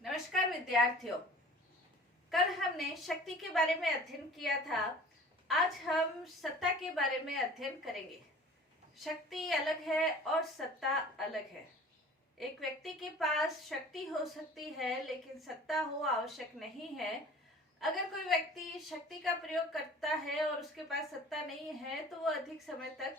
नमस्कार विद्यार्थियों। कल हमने शक्ति के बारे में अध्ययन किया था। आज हम सत्ता के बारे में अध्ययन करेंगे। शक्ति अलग है और सत्ता अलग है। एक व्यक्ति के पास शक्ति हो सकती है लेकिन सत्ता हो आवश्यक नहीं है। अगर कोई व्यक्ति शक्ति का प्रयोग करता है और उसके पास सत्ता नहीं है तो वो अधिक समय तक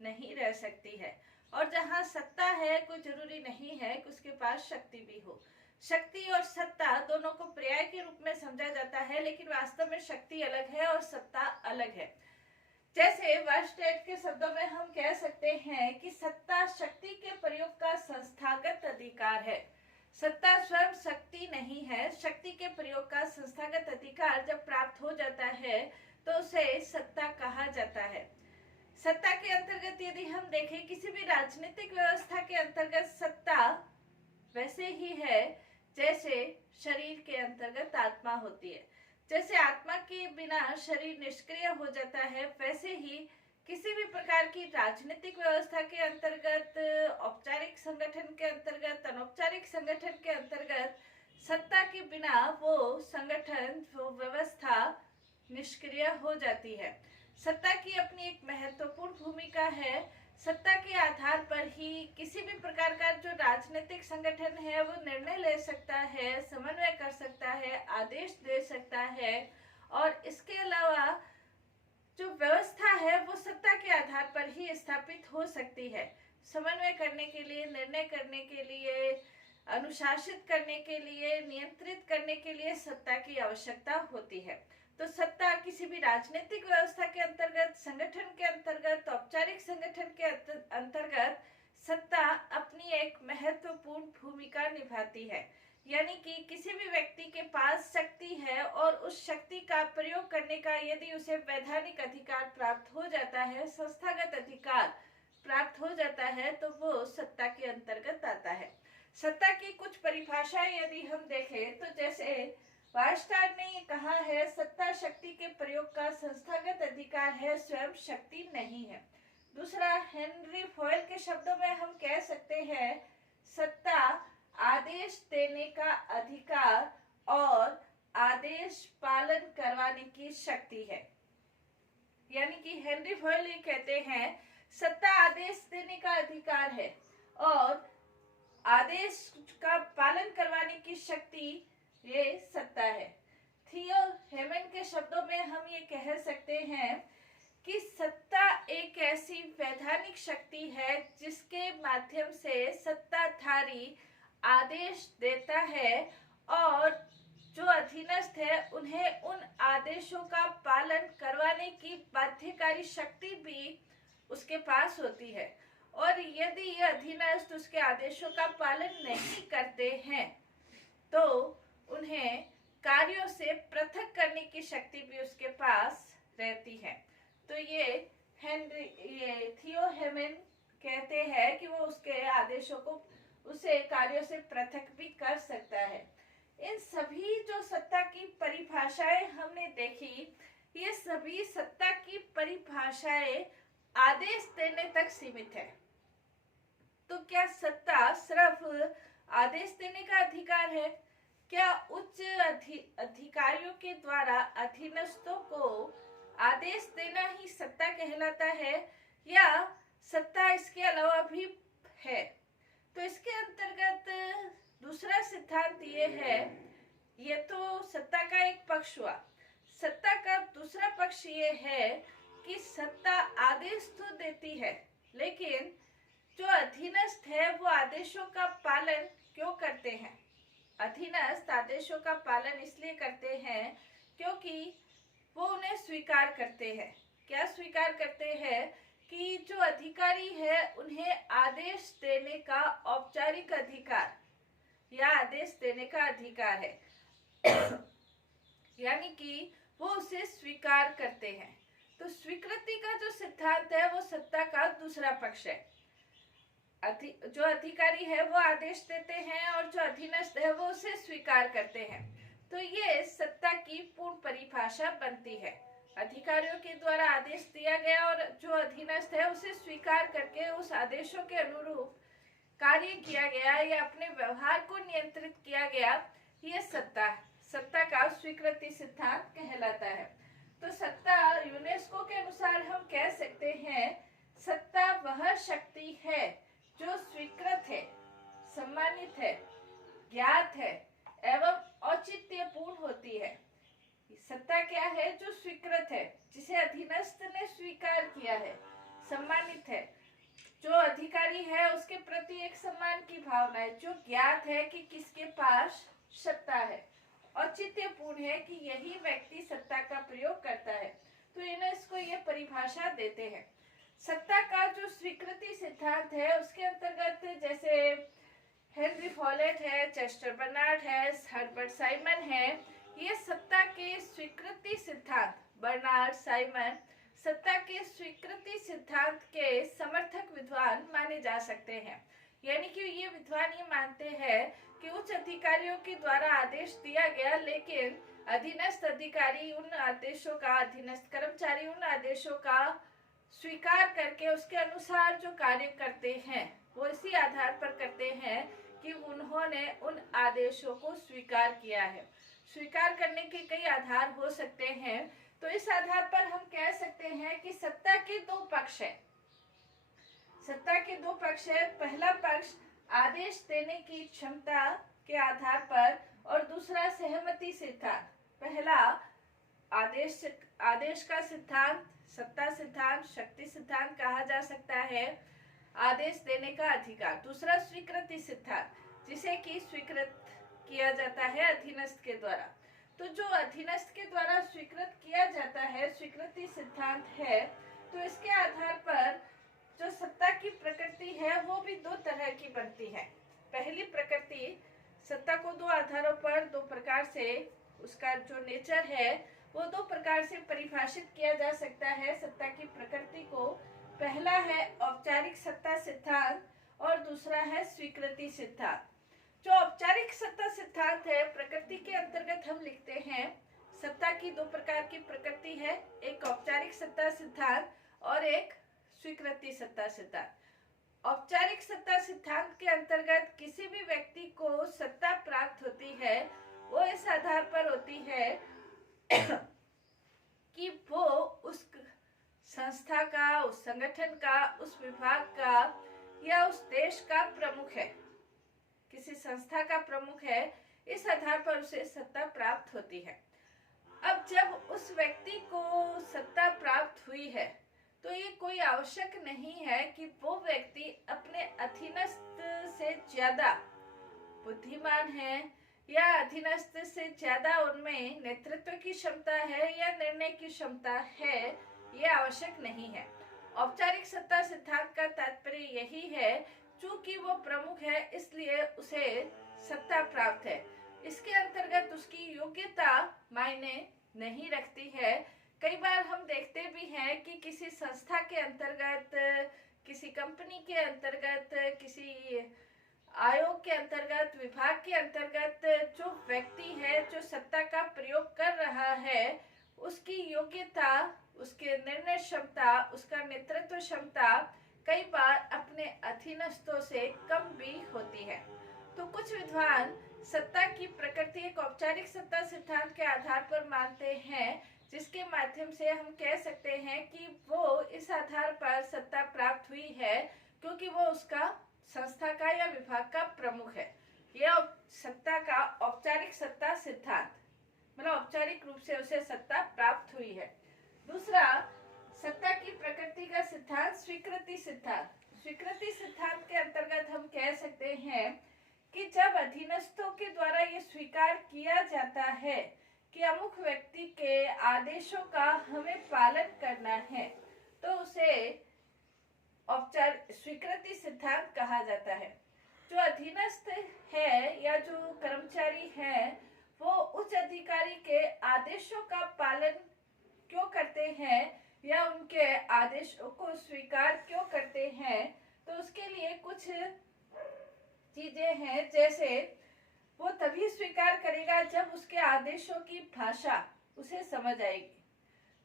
नहीं रह सकती है। और जहाँ सत्ता है कोई जरूरी नहीं है कि उसके पास शक्ति भी हो। शक्ति और सत्ता दोनों को पर्याय के रूप में समझा जाता है, लेकिन वास्तव में शक्ति अलग है और सत्ता अलग है। जैसे वर्स्टेड के शब्दों में हम कह सकते हैं कि सत्ता शक्ति के प्रयोग का संस्थागत अधिकार है। सत्ता स्वयं शक्ति नहीं है। शक्ति के प्रयोग का संस्थागत अधिकार जब प्राप्त हो जाता है तो उसे सत्ता कहा जाता है। सत्ता के अंतर्गत यदि हम देखें, किसी भी राजनीतिक व्यवस्था के अंतर्गत सत्ता वैसे ही है जैसे शरीर के अंतर्गत आत्मा होती है। जैसे आत्मा के बिना शरीर निष्क्रिय हो जाता है, वैसे ही किसी भी प्रकार की राजनीतिक व्यवस्था के अंतर्गत, औपचारिक संगठन के अंतर्गत, अनौपचारिक संगठन के अंतर्गत सत्ता के बिना वो संगठन, वो व्यवस्था निष्क्रिय हो जाती है। सत्ता की अपनी एक महत्वपूर्ण भूमिका है। सत्ता के आधार पर ही किसी भी प्रकार का जो राजनीतिक संगठन है वो निर्णय ले सकता है, समन्वय कर सकता है, आदेश दे सकता है। और इसके अलावा जो व्यवस्था है वो सत्ता के आधार पर ही स्थापित हो सकती है। समन्वय करने के लिए, निर्णय करने के लिए, अनुशासित करने के लिए, नियंत्रित करने के लिए सत्ता की आवश्यकता होती है। तो सत्ता किसी भी राजनीतिक व्यवस्था के अंतर्गत, संगठन के अंतर्गत, औपचारिक संगठन के अंतर्गत सत्ता अपनी एक महत्वपूर्ण भूमिका निभाती है। यानी कि किसी भी व्यक्ति के पास शक्ति है और उस शक्ति का प्रयोग करने का यदि उसे वैधानिक अधिकार प्राप्त हो जाता है, संस्थागत अधिकार प्राप्त हो जाता है, तो वो सत्ता के अंतर्गत आता है। सत्ता की कुछ परिभाषाएं यदि हम देखें तो जैसे वार्स्टाड ने ये कहा है, सत्ता शक्ति के प्रयोग का संस्थागत अधिकार है, स्वयं शक्ति नहीं है। दूसरा, हेनरी फॉयल के शब्दों में हम कह सकते हैं, सत्ता आदेश देने का अधिकार और आदेश पालन करवाने की शक्ति है। यानी कि हेनरी फॉयल ये कहते हैं, सत्ता आदेश देने का अधिकार है और आदेश का पालन करवाने की शक्ति ये सत्ता है। थियो हेमन के शब्दों में हम ये कह सकते हैं कि सत्ता एक ऐसी वैधानिक शक्ति है जिसके माध्यम से सत्ताधारी आदेश देता है और जो अधीनस्थ है उन्हें उन आदेशों का पालन करवाने की बाध्यकारी शक्ति भी उसके पास होती है। और यदि ये अधीनस्थ उसके आदेशों का पालन नहीं करते हैं तो उन्हें कार्यों से पृथक करने की शक्ति भी उसके पास रहती है। तो ये थियो हेमन कहते हैं कि वो उसके आदेशों को, उसे कार्यों से पृथक भी कर सकता है। इन सभी जो सत्ता की परिभाषाएं हमने देखी, ये सभी सत्ता की परिभाषाएं आदेश देने तक सीमित है। तो क्या सत्ता सिर्फ आदेश देने का अधिकार है? क्या उच्च अधिकारियों के द्वारा अधीनस्थों को आदेश देना ही सत्ता कहलाता है या सत्ता इसके अलावा भी है? तो इसके अंतर्गत दूसरा सिद्धांत ये है, ये तो सत्ता का एक पक्ष हुआ। सत्ता का दूसरा पक्ष ये है कि सत्ता आदेश तो देती है, लेकिन जो अधीनस्थ है वो आदेशों का पालन क्यों करते हैं? अधीनस्थ आदेशों का पालन इसलिए करते हैं क्योंकि वो उन्हें स्वीकार करते हैं। क्या स्वीकार करते हैं? कि जो अधिकारी है उन्हें आदेश देने का औपचारिक अधिकार या आदेश देने का अधिकार है। यानी कि वो उसे स्वीकार करते हैं। तो स्वीकृति का जो सिद्धांत है वो सत्ता का दूसरा पक्ष है। जो अधिकारी है वो आदेश देते हैं और जो अधीनस्थ है वो उसे स्वीकार करते हैं। तो ये सत्ता की पूर्ण परिभाषा बनती है। अधिकारियों के द्वारा आदेश दिया गया और जो अधीनस्थ है उसे स्वीकार करके उस आदेशों के अनुरूप कार्य किया गया या अपने व्यवहार को नियंत्रित किया गया, ये सत्ता का स्वीकृति सिद्धांत कहलाता है। तो सत्ता यूनेस्को के अनुसार हम कह सकते हैं सत्ता वह शक्ति है जो स्वीकृत है, सम्मानित है, ज्ञात है एवं औचित्यपूर्ण होती है। सत्ता क्या है? जो स्वीकृत है, जिसे अधीनस्थ ने स्वीकार किया है, सम्मानित है, जो अधिकारी है उसके प्रति एक सम्मान की भावना है, जो ज्ञात है कि किसके पास सत्ता है, औचित्यपूर्ण है कि यही व्यक्ति सत्ता का प्रयोग करता है। तो यूनेस्को ये परिभाषा देते हैं। सत्ता का जो स्वीकृति सिद्धांत है उसके अंतर्गत जैसे हेनरी फॉलेट है, चेस्टर बर्नार्ड है, हर्बर्ट साइमन है, ये सत्ता के स्वीकृति सिद्धांत, बर्नार्ड, साइमन सत्ता के स्वीकृति सिद्धांत के समर्थक विद्वान माने जा सकते हैं। यानी कि ये विद्वान ये मानते हैं कि उच्च अधिकारियों के द्वारा आदेश दिया गया, लेकिन अधीनस्थ अधिकारी उन आदेशों का, अधीनस्थ कर्मचारी उन आदेशों का स्वीकार करके उसके अनुसार जो कार्य करते हैं वो इसी आधार पर करते हैं कि उन्होंने उन आदेशों को स्वीकार किया है। स्वीकार करने के कई आधार हो सकते हैं। तो इस आधार पर हम कह सकते हैं कि सत्ता के दो पक्ष है। सत्ता के दो पक्ष है। पहला पक्ष आदेश देने की क्षमता के आधार पर और दूसरा सहमति सिद्धांत। पहला आदेश का सिद्धांत, सत्ता सिद्धांत, शक्ति सिद्धांत कहा जा सकता है, आदेश देने का अधिकार। दूसरा स्वीकृति सिद्धांत, जिसे कि स्वीकृत किया जाता है अधीनस्थ के द्वारा। तो जो अधीनस्थ के द्वारा स्वीकृत किया जाता है, स्वीकृति सिद्धांत है, तो इसके आधार पर जो सत्ता की प्रकृति है वो भी दो तरह की बनती है। पहली प्रकृति, सत्ता को दो आधारों पर, दो प्रकार से उसका जो नेचर है वो दो प्रकार से परिभाषित किया जा सकता है सत्ता की प्रकृति को। पहला है औपचारिक सत्ता सिद्धांत और दूसरा है स्वीकृति सिद्धांत। जो औपचारिक सत्ता सिद्धांत है, प्रकृति के अंतर्गत हम लिखते हैं सत्ता की दो प्रकार की प्रकृति है, एक औपचारिक सत्ता सिद्धांत और एक स्वीकृति सत्ता सिद्धांत। औपचारिक सत्ता सिद्धांत के अंतर्गत किसी भी व्यक्ति को सत्ता प्राप्त होती है वो इस आधार पर होती है कि वो उस संस्था का, उस संगठन का, उस विभाग का या उस देश का प्रमुख है, किसी संस्था का प्रमुख है, इस आधार पर उसे सत्ता प्राप्त होती है। अब जब उस व्यक्ति को सत्ता प्राप्त हुई है तो ये कोई आवश्यक नहीं है कि वो व्यक्ति अपने अधीनस्थ से ज्यादा बुद्धिमान है या अधीनस्थ से ज्यादा उनमें नेतृत्व की क्षमता है या निर्णय की क्षमता है, ये आवश्यक नहीं है। औपचारिक सत्ता सिद्धांत का तात्पर्य यही है, चूंकि वो प्रमुख है इसलिए उसे सत्ता प्राप्त है। इसके अंतर्गत उसकी योग्यता मायने नहीं रखती है। कई बार हम देखते भी हैं कि किसी संस्था के अंतर्गत, किसी कंपनी के अंतर्गत, किसी आयोग के अंतर्गत, विभाग के अंतर्गत जो व्यक्ति है जो सत्ता का प्रयोग कर रहा है, उसकी योग्यता, उसके निर्णय क्षमता, उसका नेतृत्व क्षमता कई बार अपने अधीनस्थों से कम भी होती है। तो कुछ विद्वान सत्ता की प्रकृति एक औपचारिक सत्ता सिद्धांत के आधार पर मानते हैं, जिसके माध्यम से हम कह सकते हैं कि वो इस आधार पर सत्ता प्राप्त हुई है क्योंकि वो उसका संस्था का या विभाग का प्रमुख है। यह सत्ता का औपचारिक सत्ता सिद्धांत, मतलब औपचारिक रूप से उसे सत्ता प्राप्त हुई है। दूसरा, सत्ता की प्रकृति का सिद्धांत स्वीकृति सिद्धांत। स्वीकृति सिद्धांत के अंतर्गत हम कह सकते हैं कि जब अधीनस्थों के द्वारा ये स्वीकार किया जाता है कि अमुक व्यक्ति के आदेशों का हमें पालन करना है, तो उसे औपचारिक स्वीकृति सिद्धांत कहा जाता है। जो अधीनस्थ है या जो कर्मचारी है वो उच्च अधिकारी के आदेशों का पालन क्यों करते हैं या उनके आदेशों को स्वीकार क्यों करते हैं, तो उसके लिए कुछ चीजें हैं। जैसे वो तभी स्वीकार करेगा जब उसके आदेशों की भाषा उसे समझ आएगी,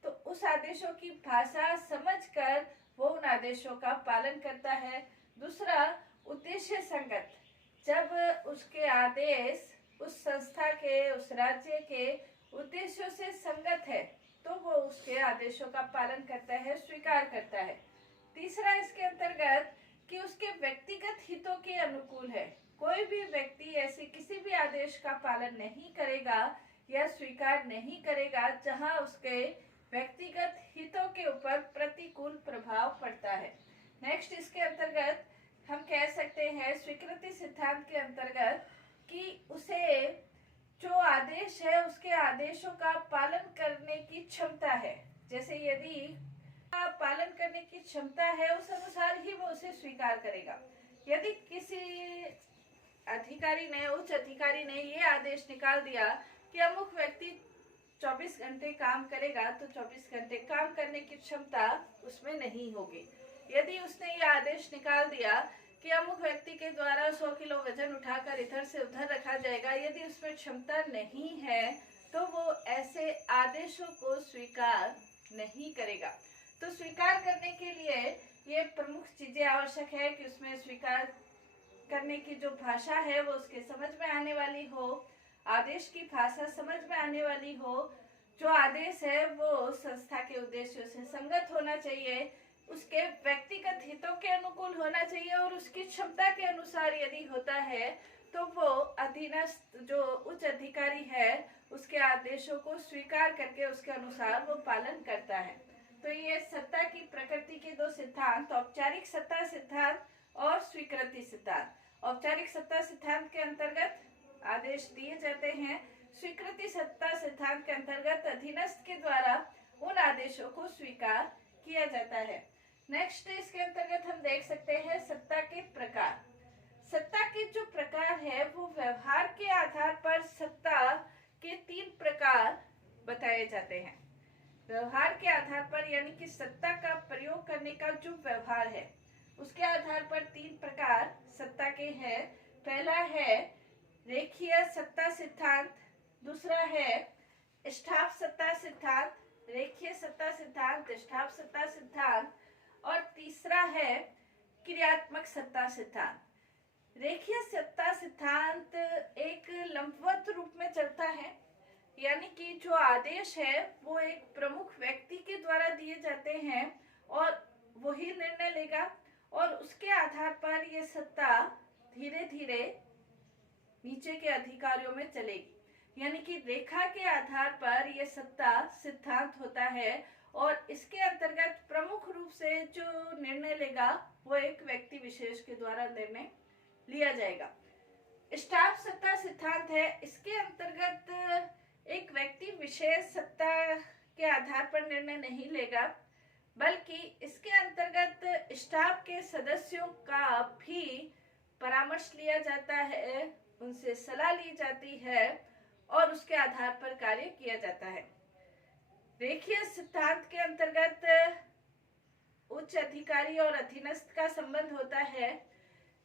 तो उस आदेशों की भाषा समझकर वो उन आदेशों का पालन करता है। दूसरा, उद्देश्य संगत, जब उसके आदेश राज्य के उद्देश्यों से संगत है तो वो उसके आदेशों का पालन करता है, स्वीकार करता है। तीसरा इसके अंतर्गत कि उसके व्यक्तिगत हितों के अनुकूल है। कोई भी व्यक्ति ऐसे किसी भी आदेश का पालन नहीं करेगा या स्वीकार नहीं करेगा जहां उसके व्यक्तिगत हितों के ऊपर प्रतिकूल प्रभाव पड़ता है। नेक्स्ट इसके अंतर्गत हम कह सकते हैं स्वीकृति सिद्धांत के अंतर्गत कि उसे जो आदेश है उसके आदेशों का पालन करने की क्षमता है। जैसे यदि पालन करने की क्षमता है उस अनुसार ही वो उसे स्वीकार करेगा। यदि किसी अधिकारी ने, उच्च अधिकारी ने ये आदेश निकाल दिया कि अमुक व्यक्ति 24 घंटे काम करेगा तो 24 घंटे काम करने की क्षमता उसमें नहीं होगी। यदि उसने ये आदेश निकाल दिया कि अमुक व्यक्ति के द्वारा 100 किलो वजन उठाकर इधर से उधर रखा जाएगा, यदि उसमें क्षमता नहीं है तो वो ऐसे आदेशों को स्वीकार नहीं करेगा। तो स्वीकार करने के लिए ये प्रमुख चीजें आवश्यक है कि उसमें स्वीकार करने की जो भाषा है वो उसके समझ में आने वाली हो, आदेश की भाषा समझ में आने वाली हो, जो आदेश है वो संस्था के उद्देश्यों से संगत होना चाहिए, उसके व्यक्तिगत हितों के अनुकूल होना चाहिए और उसकी क्षमता के अनुसार यदि होता है तो वो अधीनस्थ जो उच्च अधिकारी है उसके आदेशों को स्वीकार करके उसके अनुसार वो पालन करता है। तो ये सत्ता की प्रकृति के दो सिद्धांत, औपचारिक सत्ता सिद्धांत और स्वीकृति सिद्धांत। औपचारिक सत्ता सिद्धांत के अंतर्गत आदेश दिए जाते हैं, स्वीकृति सत्ता सिद्धांत के अंतर्गत अधीनस्थ के द्वारा उन आदेशों को स्वीकार किया जाता है। नेक्स्ट इसके अंतर्गत हम देख सकते हैं सत्ता के प्रकार। सत्ता के जो प्रकार है वो व्यवहार के आधार पर सत्ता के 3 प्रकार बताए जाते हैं। व्यवहार के आधार पर यानी कि सत्ता का प्रयोग करने का जो व्यवहार है उसके आधार पर 3 प्रकार सत्ता के हैं। पहला है रेखीय सत्ता सिद्धांत, दूसरा है स्टाफ सत्ता सिद्धांत, रेखीय सत्ता सिद्धांत, स्टाफ सत्ता सिद्धांत, और तीसरा है क्रियात्मक सत्ता सिद्धांत। रेखीय सत्ता सिद्धांत एक लंबवत रूप में चलता है, यानी कि जो आदेश है वो एक प्रमुख व्यक्ति के द्वारा दिए जाते हैं और वही निर्णय लेगा और उसके आधार पर ये सत्ता धीरे धीरे नीचे के अधिकारियों में चलेगी। यानी कि रेखा के आधार पर यह सत्ता सिद्धांत होता है और इसके अंतर्गत प्रमुख रूप से जो निर्णय लेगा वो एक व्यक्ति विशेष के द्वारा निर्णय लिया जाएगा। स्टाफ सत्ता सिद्धांत है, इसके अंतर्गत एक व्यक्ति विशेष सत्ता के आधार पर निर्णय नहीं लेगा, बल्कि इसके अंतर्गत स्टाफ के सदस्यों का भी परामर्श लिया जाता है, उनसे सलाह ली जाती है और उसके आधार पर कार्य किया जाता है। रेखीय सिद्धांत के अंतर्गत उच्च अधिकारी और अधीनस्थ का संबंध होता है,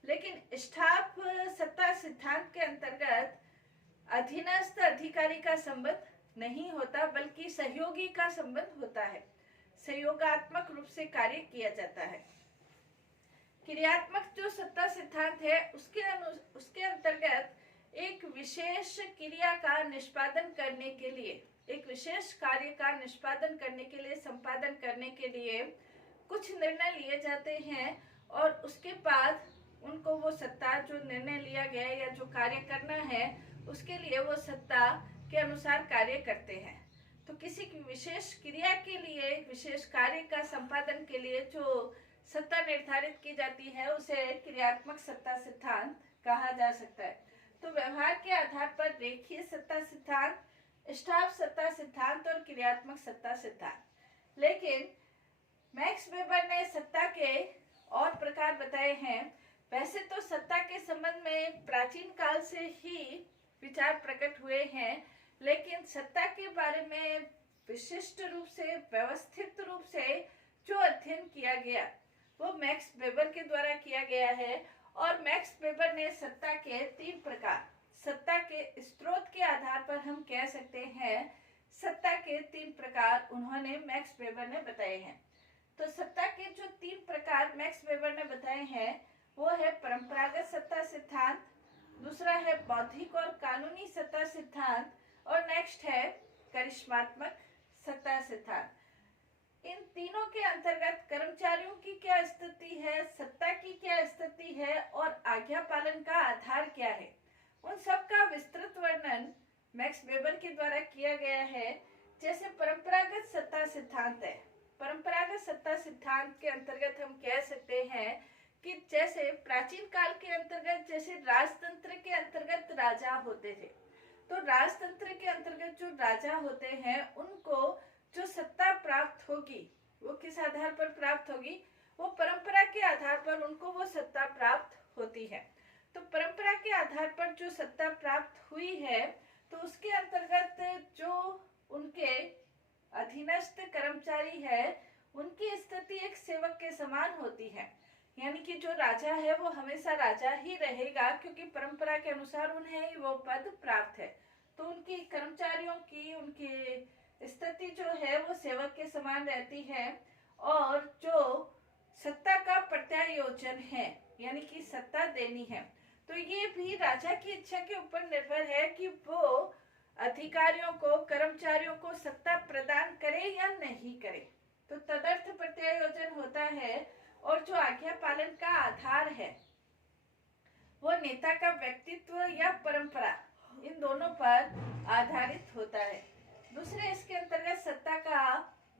लेकिन स्टाफ सत्ता सिद्धांत के अंतर्गत अधीनस्थ अधिकारी का संबंध नहीं होता, बल्कि सहयोगी का संबंध होता है। सहयोगात्मक रूप से कार्य किया जाता है। क्रियात्मक जो सत्ता सिद्धांत है उसके अंतर्गत एक विशेष क्रिया का निष्पादन करने के लिए, एक विशेष कार्य का निष्पादन करने के लिए, संपादन करने के लिए कुछ निर्णय लिए जाते हैं और उसके बाद उनको वो सत्ता जो निर्णय लिया गया या जो कार्य करना है उसके लिए वो सत्ता के अनुसार कार्य करते हैं। तो किसी की विशेष क्रिया के लिए, विशेष कार्य का संपादन के लिए जो सत्ता निर्धारित की जाती है उसे क्रियात्मक सत्ता सिद्धांत कहा जा सकता है। तो व्यवहार के आधार पर रेखीय सत्ता सिद्धांत, स्टाफ सत्ता सिद्धांत और क्रियात्मक सत्ता सिद्धांत। लेकिन मैक्स वेबर ने सत्ता के और प्रकार बताए हैं। वैसे तो सत्ता के संबंध में प्राचीन काल से ही विचार प्रकट हुए हैं, लेकिन सत्ता के बारे में विशिष्ट रूप से, व्यवस्थित रूप से जो अध्ययन किया गया वो मैक्स वेबर के द्वारा किया गया है। और मैक्स वेबर ने सत्ता के 3 प्रकार, सत्ता के स्रोत के आधार पर हम कह सकते हैं सत्ता के 3 प्रकार उन्होंने मैक्स वेबर ने बताए हैं। तो सत्ता के जो 3 प्रकार मैक्स वेबर ने बताए हैं वो है परंपरागत सत्ता सिद्धांत, दूसरा है बौद्धिक और कानूनी सत्ता सिद्धांत और नेक्स्ट है करिश्मात्मक सत्ता सिद्धांत। इन तीनों के अंतर्गत कर्मचारियों की क्या स्थिति है, सत्ता की क्या स्थिति है और आज्ञा पालन का आधार क्या है, उन सब का विस्तृत वर्णन मैक्स वेबर के द्वारा किया गया है। जैसे परंपरागत सत्ता सिद्धांत है, परंपरागत सत्ता सिद्धांत के अंतर्गत हम कह सकते हैं कि जैसे प्राचीन काल के अंतर्गत जैसे राजतंत्र के अंतर्गत राजा होते थे, तो राजतंत्र के अंतर्गत जो राजा होते हैं उनको जो सत्ता प्राप्त होगी वो किस आधार पर प्राप्त होगी, वो परंपरा के आधार पर उनको वो सत्ता प्राप्त होती है। तो परंपरा के आधार पर जो सत्ता प्राप्त हुई है तो उसके अंतर्गत जो उनके अधीनस्थ कर्मचारी है उनकी स्थिति एक सेवक के समान होती है, यानी कि जो राजा है वो हमेशा राजा ही रहेगा क्योंकि परंपरा के अनुसार उन्हें वो पद प्राप्त है। तो उनकी कर्मचारियों की उनकी स्थिति जो है वो सेवक के समान रहती है। और जो सत्ता का प्रत्यायोजन है यानी कि सत्ता देनी है, तो ये भी राजा की इच्छा के ऊपर निर्भर है कि वो अधिकारियों को कर्मचारियों को सत्ता प्रदान करे या नहीं करे। तो तदर्थ प्रत्यायोजन होता है। और जो आज्ञा पालन का आधार है वो नेता का व्यक्तित्व या परंपरा, इन दोनों पर आधारित होता है। दूसरे इसके अंतर्गत सत्ता का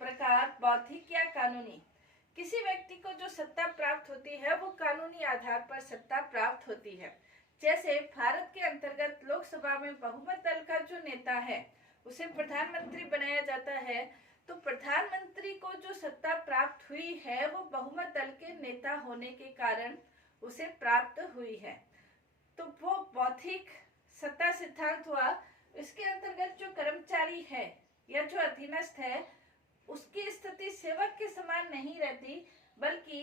प्रकार बौद्धिक या कानूनी। किसी व्यक्ति को जो सत्ता प्राप्त होती है वो कानूनी आधार पर सत्ता प्राप्त होती है। जैसे भारत के अंतर्गत लोकसभा में बहुमत दल का जो नेता है उसे प्रधानमंत्री बनाया जाता है। तो प्रधानमंत्री को जो सत्ता प्राप्त हुई है वो बहुमत दल के नेता होने के कारण उसे प्राप्त हुई है। तो वो बौद्धिक सत्ता सिद्धांत हुआ। इसके अंतर्गत जो कर्मचारी है या जो अधीनस्थ है उसकी स्थिति सेवक के समान नहीं रहती, बल्कि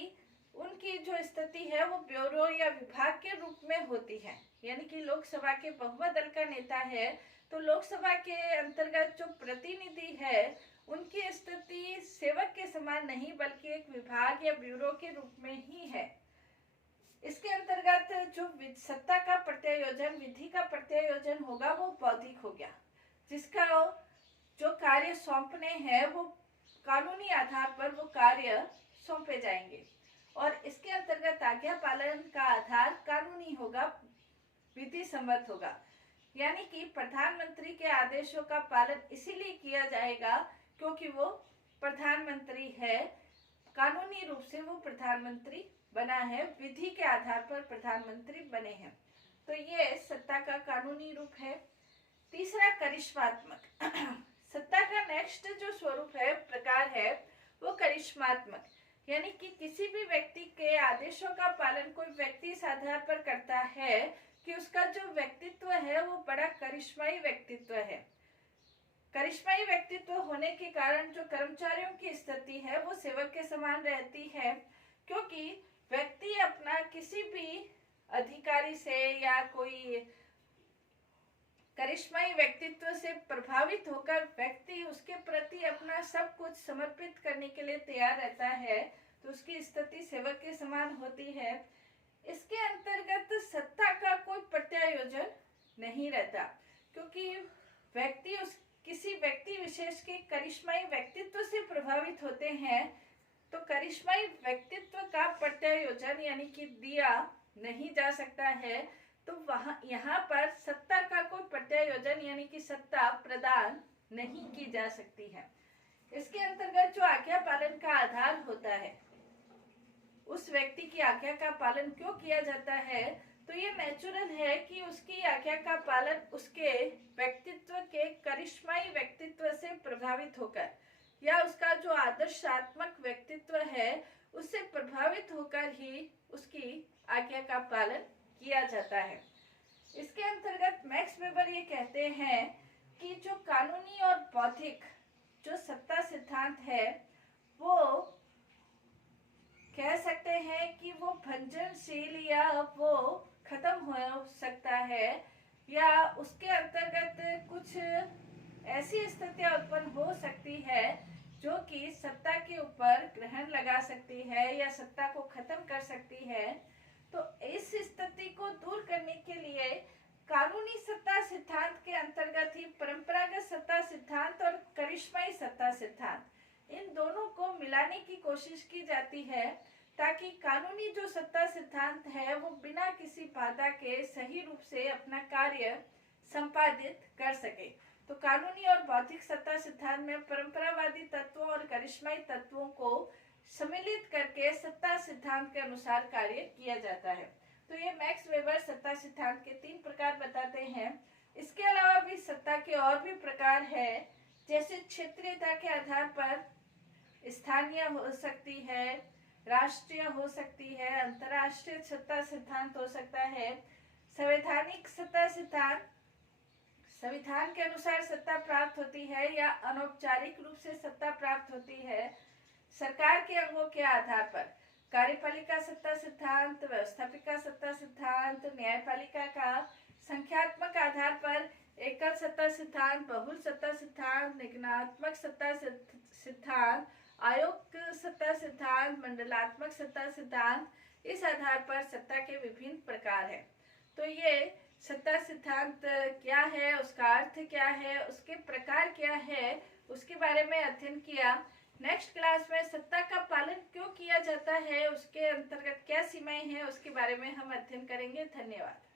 उनकी जो स्थिति है वो ब्यूरो या विभाग के रूप में होती है। यानी कि लोकसभा के बहुमत दल का नेता है तो लोकसभा के अंतर्गत जो प्रतिनिधि है उनकी स्थिति सेवक के समान नहीं बल्कि एक विभाग या ब्यूरो के रूप में ही है। इसके अंतर्गत जो सत्ता का प्रत्यायोजन, विधि का प्रत्यायोजन होगा वो बौद्धिक हो गया, जिसका जो कार्य सौंपने हैं वो कानूनी आधार पर वो कार्य सौंपे जाएंगे। और इसके अंतर्गत आज्ञा पालन का आधार कानूनी होगा, विधि सम्मत होगा। यानी कि प्रधानमंत्री के आदेशों का पालन इसीलिए किया जाएगा क्योंकि वो प्रधानमंत्री है, कानूनी रूप से वो प्रधानमंत्री बना है, विधि के आधार पर प्रधानमंत्री बने हैं। तो ये सत्ता का कानूनी रूप है। तीसरा करिश्मात्मक सत्ता का नेक्स्ट जो स्वरूप है, प्रकार है, वो करिश्मात्मक। यानी कि किसी भी व्यक्ति के आदेशों का पालन कोई व्यक्ति इस आधार पर करता है कि उसका जो व्यक्तित्व है वो बड़ा करिश्माई व्यक्तित्व है। करिश्माई व्यक्तित्व होने के कारण जो कर्मचारियों की स्थिति है वो सेवक के समान रहती है, क्योंकि व्यक्ति अपना किसी भी अधिकारी से या कोई करिश्माई व्यक्तित्व से प्रभावित होकर व्यक्ति उसके प्रति अपना सब कुछ समर्पित करने के लिए तैयार रहता है, तो उसकी स्थिति सेवक के समान होती है। इसके अंतर्गत सत्ता का कोई प्रत्यायोजन नहीं रहता, क्योंकि व्यक्ति उस किसी व्यक्ति विशेष के करिश्माई व्यक्तित्व से प्रभावित होते हैं, तो करिश्माई व्यक्तित्व का प्रत्यायोजन यानी कि दिया नहीं जा सकता है। तो यहाँ पर सत्ता का कोई प्रत्यायोजन यानी कि सत्ता प्रदान नहीं की जा सकती है। इसके अंतर्गत जो आज्ञा पालन का आधार होता है, उस व्यक्ति की आज्ञा का पालन क्यों किया जाता है, तो ये नेचुरल है कि उसकी आज्ञा का पालन उसके व्यक्तित्व के करिश्माई व्यक्तित्व से प्रभावित होकर या उसका जो आदर्शात्मक व्यक्तित्व है उससे प्रभावित होकर ही उसकी आज्ञा का पालन किया जाता है। इसके अंतर्गत मैक्स वेबर ये कहते हैं कि जो कानूनी और बौद्धिक जो सत्ता सिद्धांत है वो कह सकते हैं कि वो भंजनशील या वो खत्म हो सकता है, या उसके अंतर्गत कुछ ऐसी स्थितियां उत्पन्न हो सकती है जो कि सत्ता के ऊपर ग्रहण लगा सकती है या सत्ता को खत्म कर सकती है। तो इस स्थिति को दूर करने के लिए कानूनी सत्ता सिद्धांत के अंतर्गत ही परंपरा सत्ता सिद्धांत और करिश्माई सत्ता सिद्धांत, इन दोनों को मिलाने की कोशिश की जाती है ताकि कानूनी जो सत्ता सिद्धांत है वो बिना किसी बाधा के सही रूप से अपना कार्य संपादित कर सके। तो कानूनी और बौद्धिक सत्ता सिद्धांत में परंपरावादी तत्वों और करिश्माई तत्वों को सम्मिलित करके सत्ता सिद्धांत के अनुसार कार्य किया जाता है। तो ये मैक्स वेबर सत्ता सिद्धांत के 3 प्रकार बताते हैं। इसके अलावा भी सत्ता के और भी प्रकार है, जैसे क्षेत्रीयता के आधार पर स्थानीय हो सकती है, राष्ट्रीय हो सकती है, अंतर्राष्ट्रीय सत्ता सिद्धांत हो सकता है, संवैधानिक सत्ता सिद्धांत, संविधान के अनुसार सत्ता प्राप्त होती है या अनौपचारिक रूप से सत्ता प्राप्त होती है सरकार के अंगों के आधार पर, कार्यपालिका सत्ता सिद्धांत, व्यवस्थापिका सत्ता सिद्धांत, न्यायपालिका का संख्यात्मक आधार पर एकल सत्ता सिद्धांत, बहुल सत्ता सिद्धांत, निगमनात्मक सत्ता सिद्धांत, आयोग सत्ता सिद्धांत, मंडलात्मक सत्ता सिद्धांत, इस आधार पर सत्ता के विभिन्न प्रकार हैं। तो ये सत्ता सिद्धांत क्या है, उसका अर्थ क्या है, उसके प्रकार क्या है, उसके बारे में अध्ययन किया। नेक्स्ट क्लास में सत्ता का पालन क्यों किया जाता है, उसके अंतर्गत क्या सीमाएं हैं, उसके बारे में हम अध्ययन करेंगे। धन्यवाद।